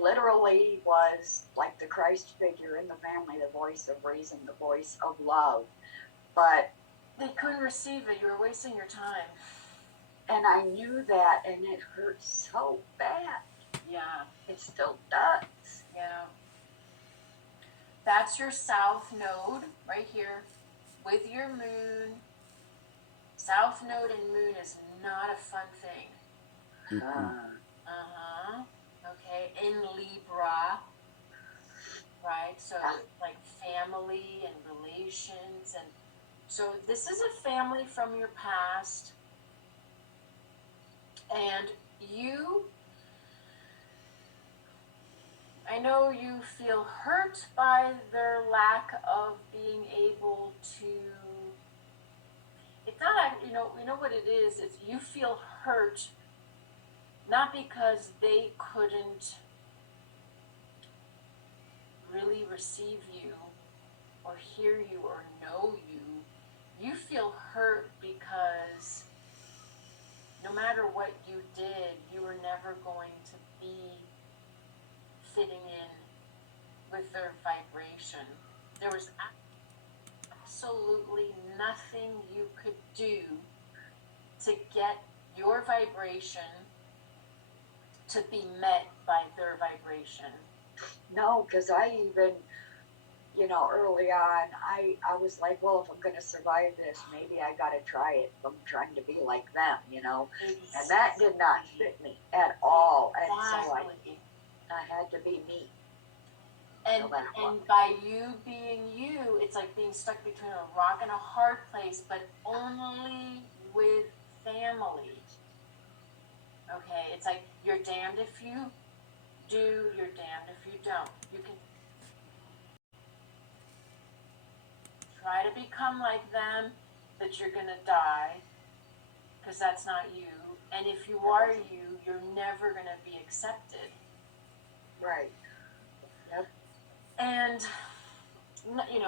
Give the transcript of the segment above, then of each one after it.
literally was like the Christ figure in the family, the voice of reason, the voice of love. But they couldn't receive it. You were wasting your time. And I knew that, and it hurt so bad. Yeah. It still does. Yeah. That's your south node right here with your moon. South node and moon is not a fun thing. Okay. In Libra. Right? So like family and relations. And so this is a family from your past. And I know you feel hurt by their lack of being able to, it's not, you know what it is, it's you feel hurt, not because they couldn't really receive you, or hear you, or know you. You feel hurt because no matter what you did, you were never going to be fitting in with their vibration. There was absolutely nothing you could do to get your vibration to be met by their vibration. No, because I even, early on, I was like, well, if I'm going to survive this, maybe I got to try it. I'm trying to be like them, Exactly. And that did not fit me at all. And so I had to be me. And by you being you, it's like being stuck between a rock and a hard place, but only with family. Okay, it's like you're damned if you do, you're damned if you don't. You can try to become like them, but you're gonna die, because that's not you. And if you are you, you're never gonna be accepted. Right. Yep. And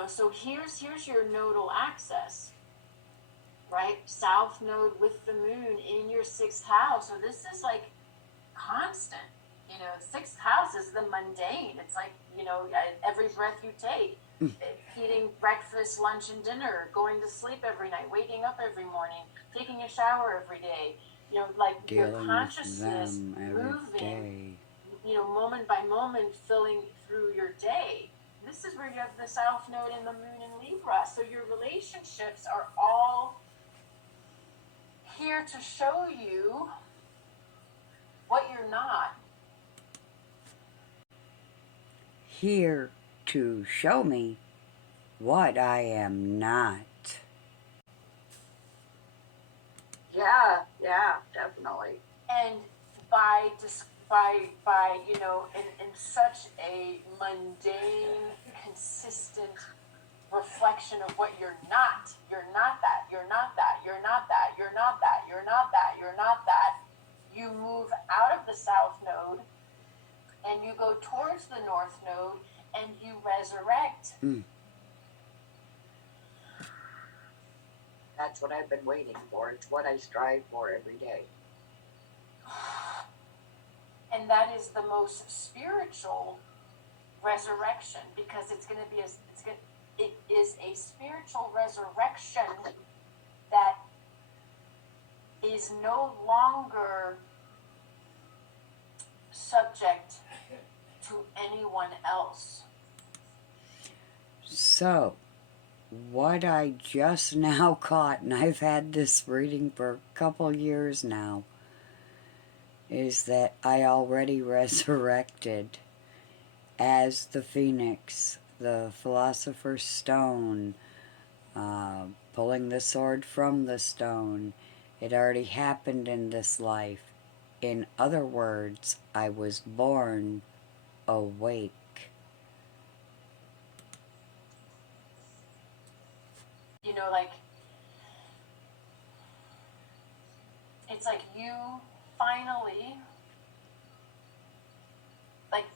so here's your nodal axis, right? South node with the moon in your 6th house. So this is like constant. 6th house is the mundane. It's like, every breath you take, eating breakfast, lunch, and dinner, going to sleep every night, waking up every morning, taking a shower every day. Like your consciousness moving, moment by moment, filling through your day. This is where you have the South Node and the Moon in Libra. So your relationships are all here to show you what you're not. Here to show me what I am not. Yeah, definitely. And by in such a mundane, consistent reflection of what you're not that, you're not that, you're not that, you're not that, you're not that, you're not that, you move out of the South Node and you go towards the North Node and you resurrect. That's what I've been waiting for. It's what I strive for every day. And that is the most spiritual resurrection, because it is a spiritual resurrection that is no longer subject to anyone else. So, what I just now caught, and I've had this reading for a couple years now, is that I already resurrected as the Phoenix, the Philosopher's Stone, pulling the sword from the stone. It already happened in this life. In other words, I was born awake. It's like you finally,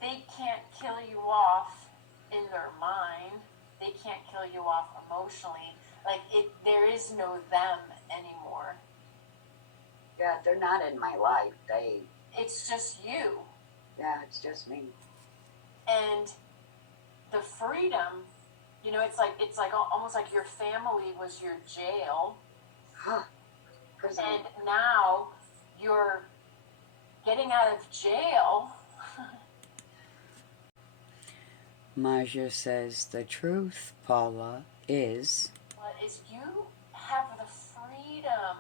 they can't kill you off in their mind. They can't kill you off emotionally. There is no them anymore. Yeah, they're not in my life. It's just you. Yeah, it's just me. And the freedom, you know, it's like almost like your family was your jail, Prison. and now you're getting out of jail. Maja says the truth, Paula, is What is you have the freedom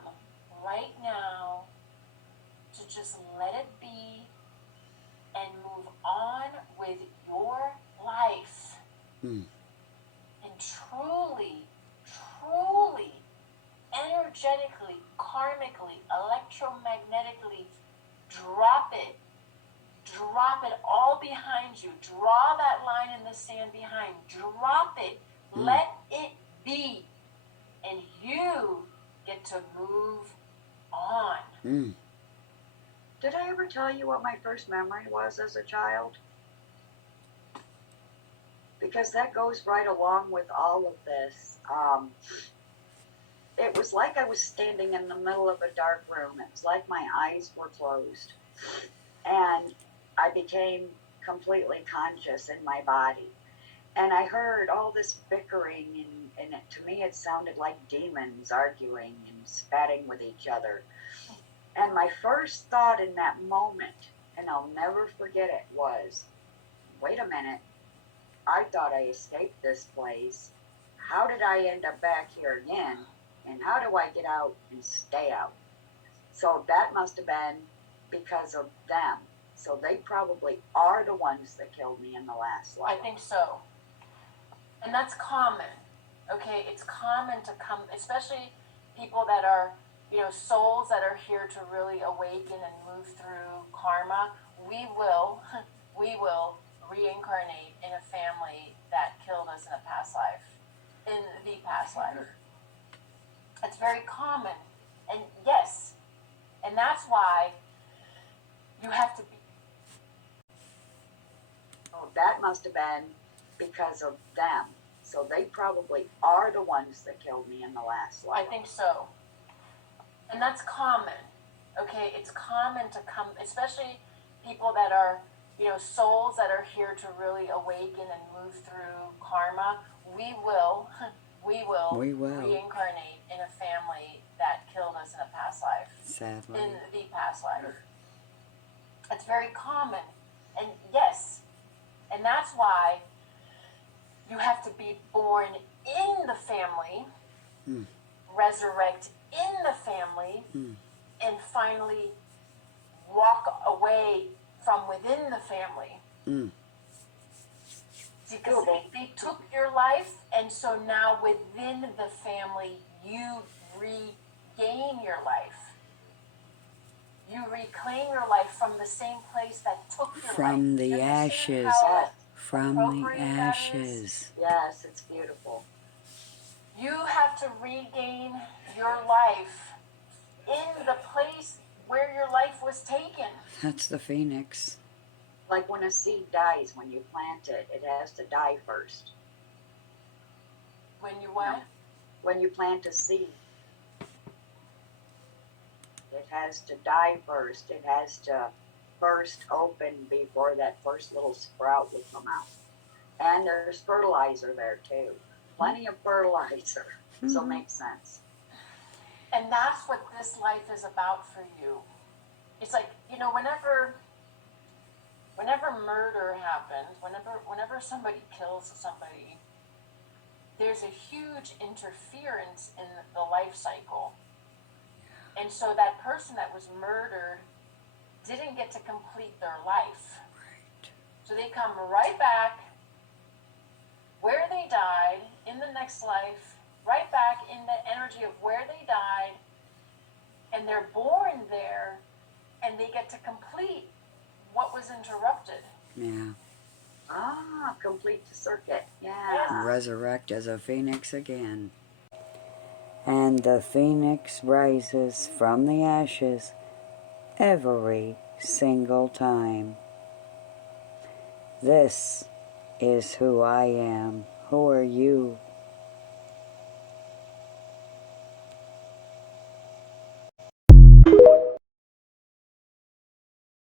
right now to just let it be and move on with your life. Mm. And truly, truly, energetically, karmically, electromagnetically, drop it all behind you. Draw that line in the sand behind. Drop it. Let it be. And you get to move on. Mm. Did I ever tell you what my first memory was as a child? Because that goes right along with all of this. It was like I was standing in the middle of a dark room. It was like my eyes were closed. And I became completely conscious in my body. And I heard all this bickering, and to me it sounded like demons arguing and spatting with each other. And my first thought in that moment, and I'll never forget it, was, wait a minute, I thought I escaped this place. How did I end up back here again? And how do I get out and stay out? So that must have been because of them. So they probably are the ones that killed me in the last life. I think so. And that's common. Okay, it's common to come, especially people that are, you know, souls that are here to really awaken and move through karma. We will reincarnate in a family that killed us in a past life, in the past life. It's very common. And yes, and that's why you have to be. So that must have been because of them. So they probably are the ones that killed me in the last life. I think so. And that's common. Okay, it's common to come, especially people that are, you know, souls that are here to really awaken and move through karma. We will reincarnate in a family that killed us in a past life. Sadly. In the past life. It's very common. And yes, and that's why you have to be born in the family, resurrect in the family, and finally walk away from within the family. Because they took your life, and so now within the family, you regain your life. You reclaim your life from the same place that took your life. From the ashes. From the ashes. Yes, it's beautiful. You have to regain your life in the place where your life was taken. That's the phoenix. Like when a seed dies, when you plant it, it has to die first. When you what? When you plant a seed, it has to die first. It has to burst open before that first little sprout will come out. And there's fertilizer there too. Plenty of fertilizer. So it makes sense. And that's what this life is about for you. It's like, you know, whenever murder happens, whenever somebody kills somebody, there's a huge interference in the life cycle. And so that person that was murdered didn't get to complete their life. Right. So they come right back where they died in the next life, right back in the energy of where they died, and they're born there, and they get to complete what was interrupted. Yeah. Complete the circuit. Yeah. Resurrect as a phoenix again. And the phoenix rises from the ashes every single time. This is who I am. Who are you?